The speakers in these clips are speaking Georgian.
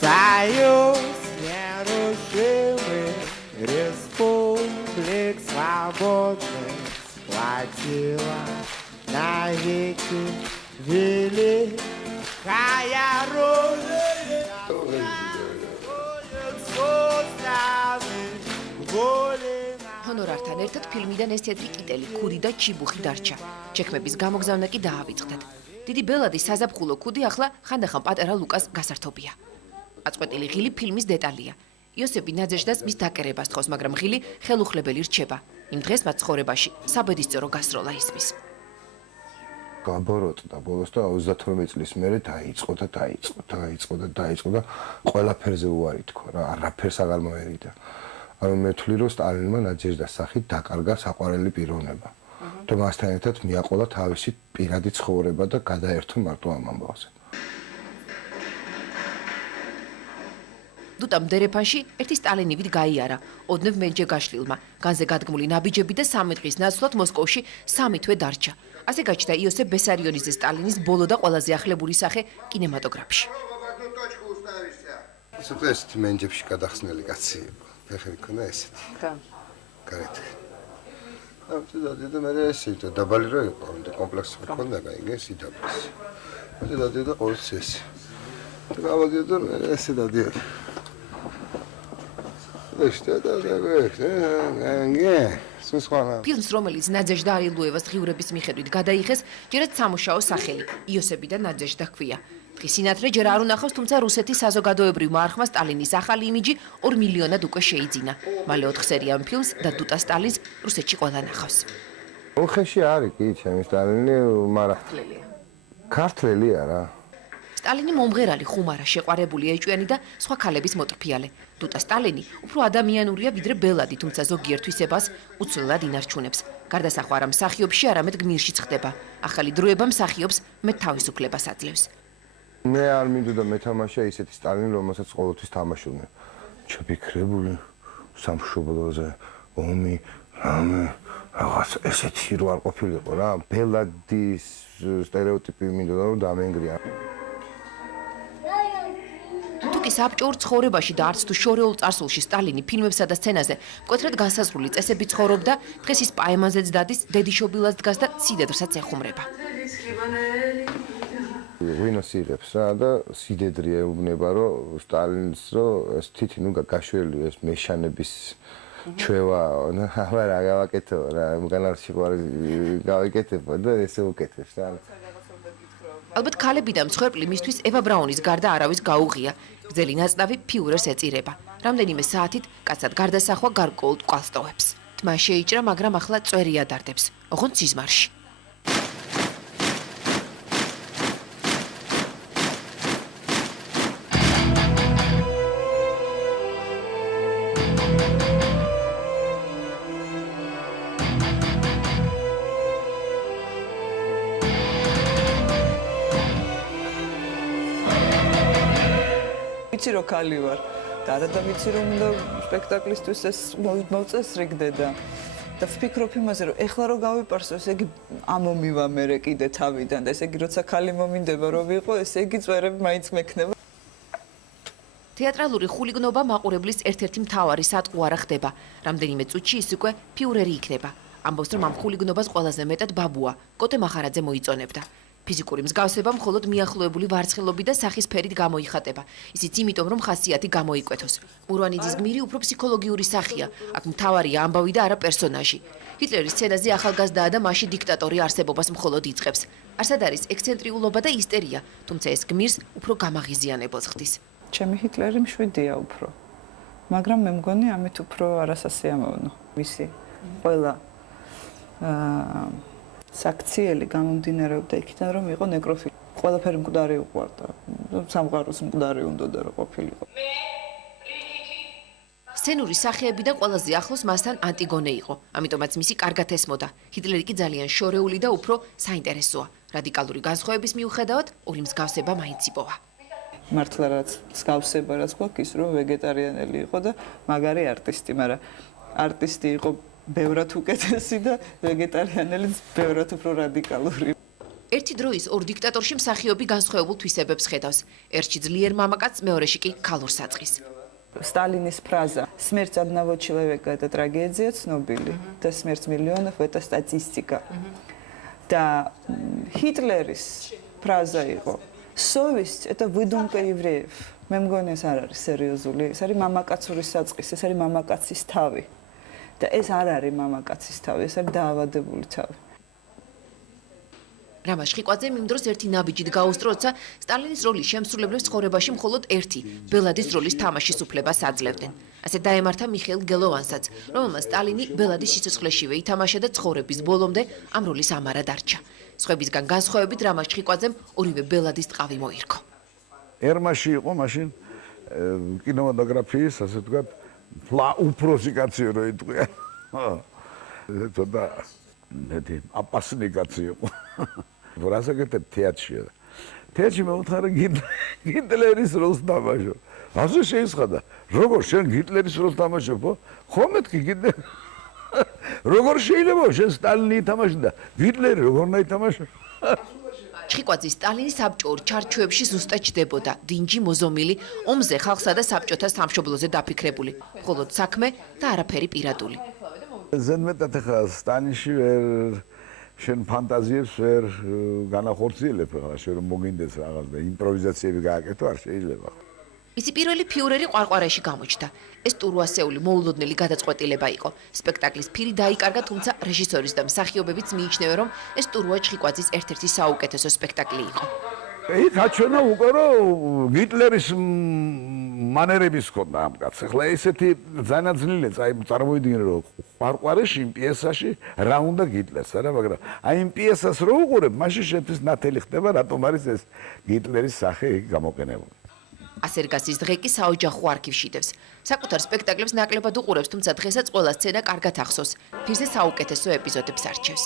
Союз нерушимый, республик свободных схватила навеки великая Родина. ჰონორართან ერთად ფილმიდან ეს თეთრი კიტელი, ქუდი და ჩიბუხი დარჩა. ჩექმების გამოგზავნა კი დაავიწყდათ. დიდი ბელადი საზაფხულო ქუდი ახლა ხანდახან პატარა ლუკას გასართობია. აწყვეტილი ღილი ფილმის დეტალია. იოსები ნაძეჟდას მის დაკერებას თხოვს, მაგრამ ღილი ხელუხლებელი რჩება. იმ დღეს მათ ცხოვრებაში საბედისწერო გასროლა ისმის. გაბოროტდა ბოლოს და 38 წლის მერე დაიწყო და ყველაფერზე უარი თქვა რა, არაფერს აღარ მოერიდა. ანუ მე ვთვლი რომ სტალინმა ნაძეჟდას სახით დაკარგა საყვარელი პიროვნება. და მასთან ერთად მიაყოლა თავისი პირადი ცხოვრება და გადაერთო მარტო ამ ამბავზე. დუტამ დერეფანში ერთი სტალინივით გაიარა, ოდნევ მენჯეგაშვილმა. განზე გადგმული ნაბიჯები და 3 დღის ნაცვლად მოსკოვში 3 თვე დარჩა. ასე გაჩნდა იოსებ ბესარიონიძე სტალინის ბოლო და ყველაზე ახლებული სახე კინემატოგრაფში. ესეთი მენჯებში გადახსნელი კაცი იყო. ფეხი ქონა ესეთი. ხა. გარეთ. და მე ესეთი დაბალი რო იყო, და კომპლექსი ქონდა, გაიგე სიდაბის. მე და ყოველთვის ეს. და გავადიოდა ესე დადიოდა. ფილმს, რომელიც ნაძეჟდა არილუევას ღიურების მიხედვით გადაიღეს, ჯერაც სამუშაო სახელი იოსები და ნაძეჟდა ჰქვია. დღის სინათლე ჯერ არ უნახავს, თუმცა რუსეთის საზოგადოებრივმა არხმა სტალინის ახალი იმიჯი 2 მილიონად უკვე შეიძინა. მალე 4 სერიამ ფილმს და დუტა სტალინს რუსეთში ყველა ნახავს. უხეში არის კი ჩემი სტალინი, მაგრამ ქართველია რა. სტალინი მომღერალი, ხუმარა, შეყვარებული ეჭვიანი და სხვა ქალების მოტრფიალე. დუტა სტალინი უფრო ადამიანურია ვიდრე ბელადი, თუმცა ზოგიერთ თვისებას უცვლელად ინარჩუნებს. გარდასახვა არა მსახიობში, არამედ გმირშიც ხდება. ახალი დროება მსახიობს მეტ თავისუფლებას აძლევს. მე არ მინდოდა მეთამაშა ისეთი სტალინი, რომელსაც ყოველთვის თამაშობდნენ. ჩაფიქრებული სამშობლოზე, ომი, რამე, რაღაც ესეთი რო არ ყოფილიყო რა. ბელადის სტერეოტიპი მინდოდა რომ დამენგრია. თუკი საბჭოურ ცხოვრებაში და არც თუ შორეულ წარსულში სტალინი ფილმებსა და სცენაზე მკვეთრად განსაზღვრული წესები ცხოვრობდა, დღეს ის პაემანზეც დადის, დედიშობილად დგას და სიდედრსაც ეხუმრება. ვინოსირებს რა და სიდედრი ეუბნება რომ სტალინს რომ ეს თითი ნუ გაშველი ეს მეშანების ჩვევა რა გავაკეთო რა მგანარში ყარი გავიკეთებო და ესე უკეთებს რა. ალბათ ქალები და მსხვერპლი მისთვის ევა ბრაუნის გარდა არავის გაუღია. გრძელი ნაწნავი ფიურერს ეწირება. რამდენიმე საათით კაცად გარდასახვა გარკვეულ ტყვალს ტოვებს. თმა შეიჭრა, მაგრამ ახლა წვერი ადარდებს, ოღონდ სიზმარში. ვიცი რომ ქალი ვარ და არა და ვიცი რომ უნდა სპექტაკლისთვის ეს მოწესრიგდე და ვფიქრობ იმაზე რომ ეხლა რო გავიპარსო ესე იგი ამომივა მე კიდე თავიდან და ესე იგი როცა ქალი მომინდება რომ ვიყო ესე იგი წვერები მაინც მექნება. თეატრალური ხულიგნობა მაყურებლის ერთ-ერთი მთავარი სატყუარა ხდება. რამდენიმე წუთში ის უკვე ფიურერი იქნება. ამბობს რომ ამ ხულიგნობას ყველაზე მეტად ბაბუა კოტე მახარაძე მოიწონებდა. ფიზიკური მსგავსება მხოლოდ მიახლოებული ვარცხილობი და სახის ფერით გამოიხატება. ისიც იმიტომ, რომ ხასიათი გამოიკვეთოს. ურვანიძის გმირი უფრო ფსიქოლოგიური სახეა. აქ მთავარია ამბავი და არა პერსონაჟი. ჰიტლერის სცენაზე ახალგაზრდაა და მასში დიქტატორი არსებობას მხოლოდ იწყებს. არსად არის ექსცენტრიულობა და ისტერია, თუმცა ეს გმირს უფრო გამაღიზიანებელს ხდის. ჩემი ჰიტლერი მშვიდია უფრო. მაგრამ მე მგონი ამით უფრო არასასიამოვნო. ვისი ყველა საქციელი გამომდინარეობდა იქიდან რომ იყო ნეკროფილი. ყველაფერი მკვდარი უყვარდა. სამყაროს მკვდარი უნდოდა რომ ყოფილიყო. სცენური სახეებიდან ყველაზე ახლოს მასთან ანტიგონე იყო. ამიტომაც მისი კარგად ესმოდა. ჰიტლერი კი ძალიან შორეული და უფრო საინტერესოა. რადიკალური განსხვავების მიუხედავად ორი მსგავსება მაინც იპოვა. მართლა რაც მსგავსება რაც გვაქვს ის რომ ვეგეტარიანელი იყო და მაგარი არტისტი, მაგრამ არტისტი იყო ბევრად უკეთესი და ვეგეტარიანელიც ბევრად უფრო რადიკალური. ერთი დროის ორ დიქტატორში მსახიობი განსხვავებულ თვისებებს ხედავს. ერთში ძლიერ მამაკაცს, მეორეში კი ქალურ საწყის. Сталиნის фраза «Смерть одного человека – это трагедия цнобили, да смерть миллионов – это статистика». Да Хитлерис фраза его «Совесть – это выдумка евреев». მე მგონი ეს არ არის სერიოზული. ეს არის მამაკაცურის საწყისი, ეს არის მამაკაცის თავი. და ეს არ არის მამაკაცის თავი, ეს არის დაავადებული თავი. რამა შხიკვაძემ იმ დროს ერთი ნაბიჯით გაუსწრო, როცა სტალინის როლის შემსრულებლებს ცხოვრებაში მხოლოდ ერთი ბელადის როლის თამაშის უფლებას აძლევდნენ. ასე დაემართა მიხეილ გელოვანსაც, რომელმაც სტალინი ბელადის სიცოცხლეშივე ითამაშა და ცხოვრების ბოლომდე ამ როლის ამარა დარჩა. სხვებისგან განსხვავებით რამა შხიკვაძემ ორივე ბელადის ტყავი მოირქო. ერმაში იყო მაშინ კინემატოგრაფიის, ასე ვთქვათ, უფროსი კაცი რო იტყვია. ცოტა მეტი აპასნი კაცი იყო. ვრასაკეთებ თეატრშია. თეატრში მეუთხარი გიტლერის როლს თამაშო. ასე შეისხადა. როგორ შენ გიტლერის როლს თამაშობო? ხო მეთქი გიტლერი. როგორ შეიძლება შენ სტალინი ითამაშე და გიტლერი როგორ ნაითამაშო? შხიკვაძის სტალინის საბჭოურ ჩარჩოებში ზუსტად ჯდებოდა დინჯი მოზომილი, ომზე ხალხსა და საბჭოთა სამშობლოზე დაფიქრებული, მხოლოდ საქმე და არაფერი პირადული. ზედმეტად ახლა სტალინში ვერ შენ ფანტაზიებს ვერ განახორციელებ, ახლა შენ რომ მოგინდეს რაღაც და იმპროვიზაციები გააკეთო არ შეიძლება. მისი პირველი ფიურერი ყვარყვარეში გამოჩნდა. ეს ტურვასეული მოულოდნელი გადაწყვეტილება იყო. სპექტაკლის ფირი დაიკარგა, თუმცა რეჟისორის და მსახიობებიც მიიჩნევენ, რომ ეს ტურვა შხიკვაძის ერთ-ერთი საუკეთესო სპექტაკლი იყო. იქ აჩვენა უკვე რომ გიტლერის მანერების ჰქონდა ამ კაცს. ახლა ესეთი ზანაძნილი წაი წარმოიდგინე რომ ყვარყვარეში იმ პიესაში რა უნდა გიტლერს არა, მაგრამ აი იმ პიესას რო უყურებ, მაშინ შეთვის ნათელი ხდება, რატომ არის ეს გიტლერის სახე იქ გამოყენებული. ასერგასის დღე კი საოჯახო არქივში დევს. საკუთარ სპექტაკლებს ნაკლებად უყურებს, თუმცა დღესაც ყველა სცენა კარგად ახსოვს. ფირზე საუკეთესო ეპიზოდებს არჩევს.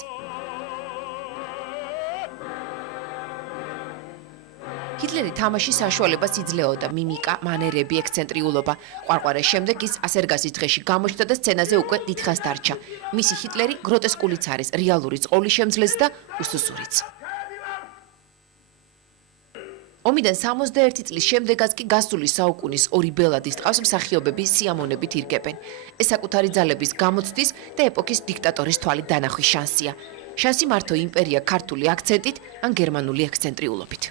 ჰიტლერი თამაშის საშუალებას იძლეოდა მიმიკა, მანერები, ექსცენტრიულობა. ყვარყვარეს შემდეგ ის ასერგასის დღეში გამოჩნდა და სცენაზე უკვე დიდხანს დარჩა. მისი ჰიტლერი გროტესკულიც არის, რეალური წყობის შემძლეც და უსუსურიც. ომიდან 61 წლის შემდეგაც კი გასული საუკუნის ორი ბელადის ტყავს მსახიობები სიამონებით ირგებენ. ეს საკუთარი ძალების გამოცდის და ეპოქის დიქტატორის თვალით დანახვის შანსია. შანსი მართო იმპერია ქართული აქცენტით ან გერმანული ექსცენტრიულობით.